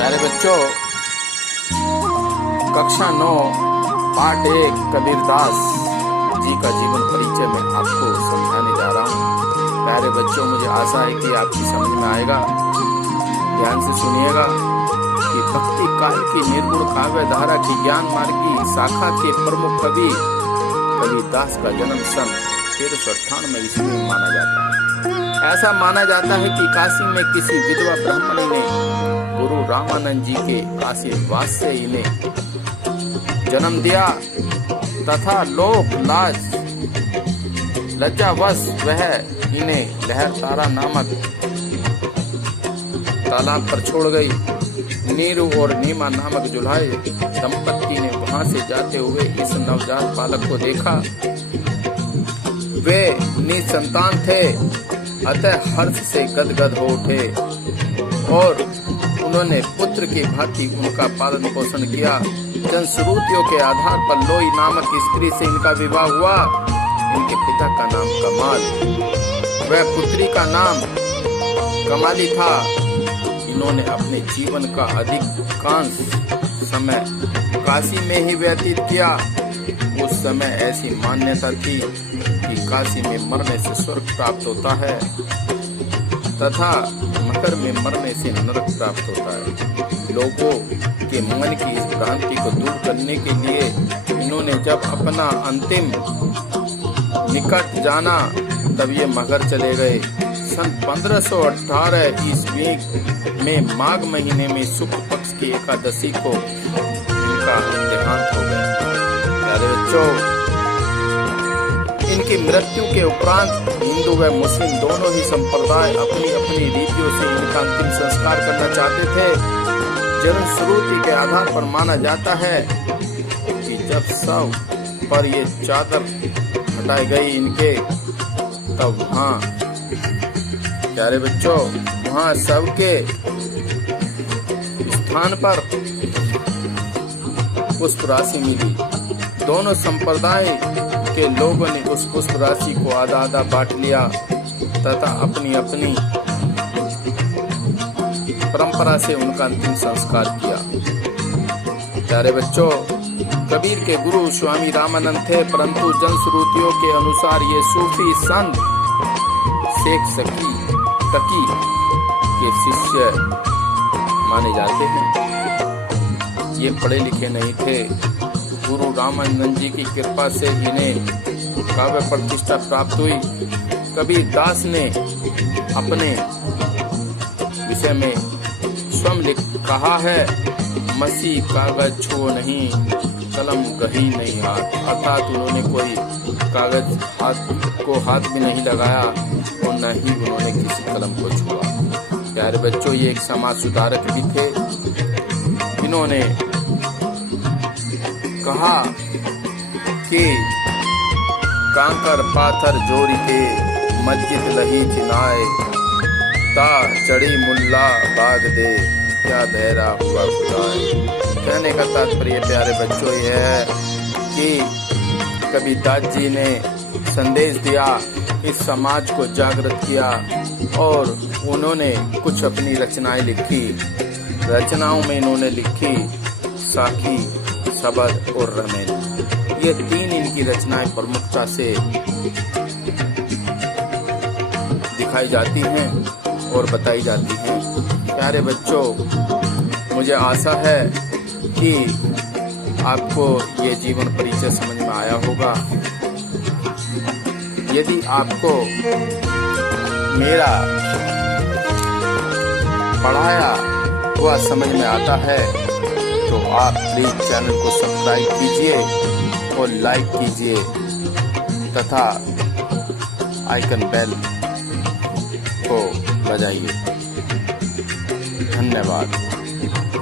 प्यारे बच्चों, कक्षा 9 पाठ 1 कबीरदास जी का जीवन परिचय में आपको समझाने जा रहा हूँ। प्यारे बच्चों, मुझे आशा है कि आपकी समझ में आएगा। ध्यान से सुनिएगा कि भक्ति काल की निर्गुण काव्य धारा की ज्ञान मार्गी शाखा के प्रमुख कवि कबीरदास का जन्म सन 1398 ईस्वी में माना जाता है। ऐसा माना जाता है कि काशी में किसी विधवा ब्राह्मणी ने गुरु रामानंद जी के आशीर्वाद से इन्हें जन्म दिया तथा लोक लाज लज्जावश वह इन्हें लहर तारा नामक तालाब पर छोड़ गई। नीरू और नीमा नामक जुल्हाए दंपत्ति ने वहां से जाते हुए इस नवजात बालक को देखा। वे निसंतान थे, अतः हर्ष से गदगद हो उठे और उन्होंने पुत्र की भांति उनका पालन पोषण किया। जनश्रुतियों के आधार पर लोई नामक स्त्री से इनका विवाह हुआ। इनके पिता का नाम कमाल, वह पुत्री का नाम कमाली था। इन्होंने अपने जीवन का अधिकांश समय काशी में ही व्यतीत किया। उस समय ऐसी मान्यता थी कि काशी में मरने से स्वर्ग प्राप्त होता है तथा मकर में मरने से नरक प्राप्त होता है। लोगों के मन की इस भ्रांति को दूर करने के लिए इन्होंने जब अपना अंतिम निकट जाना तब ये मगर चले गए। सन 1518 ईस्वी में माघ महीने में शुक्ल पक्ष की एकादशी को इनका देहांत हो गया। प्यारे बच्चों, इनकी मृत्यु के उपरांत हिंदू व मुस्लिम दोनों ही संप्रदाय अपनी अपनी रीतियों से इनका अंतिम संस्कार करना चाहते थे। जनश्रुति के आधार पर माना जाता है कि जब शव पर ये चादर हटाई गई इनके, तब प्यारे बच्चों, वहां शव के स्थान पर पुष्प राशि मिली। दोनों संप्रदाय के लोगों ने उस पुष्प राशि को आधा आधा बांट लिया तथा अपनी अपनी परंपरा से उनका अंतिम संस्कार किया। प्यारे बच्चों, कबीर के गुरु स्वामी रामानंद थे, परंतु जनश्रुतियों के अनुसार ये सूफी संत शेख तकी के शिष्य माने जाते हैं। ये पढ़े लिखे नहीं थे। गुरु रामानंद जी की कृपा से इन्हें काव्य प्रतिष्ठा प्राप्त हुई। कबीरदास ने अपने विषय में स्वयं कहा है, मसी कागज छो नहीं, कलम गही नहीं हाथ। अर्थात उन्होंने कोई कागज हाथ भी नहीं लगाया और न ही उन्होंने किसी कलम को छुआ। प्यारे बच्चों, ये एक समाज सुधारक भी थे। इन्होंने कहा कि कांकर पाथर जोड़ी के मस्जिद लही चिनाए, ता चढ़ी मुल्ला बाग दे, क्या बहरा हुआ खुदाए। कहने का तात्पर्य प्यारे बच्चों यह है कि कबीरदास जी ने संदेश दिया, इस समाज को जागृत किया और उन्होंने कुछ अपनी रचनाएं लिखी। रचनाओं में इन्होंने लिखी साखी, सबद और रमेन। ये 3 इनकी रचनाएं प्रमुखता से दिखाई जाती हैं और बताई जाती हैं। प्यारे बच्चों, मुझे आशा है कि आपको ये जीवन परिचय समझ में आया होगा। यदि आपको मेरा पढ़ाया हुआ समझ में आता है तो आप प्लीज चैनल को सब्सक्राइब कीजिए और लाइक कीजिए तथा आइकन बेल को बजाइए। धन्यवाद।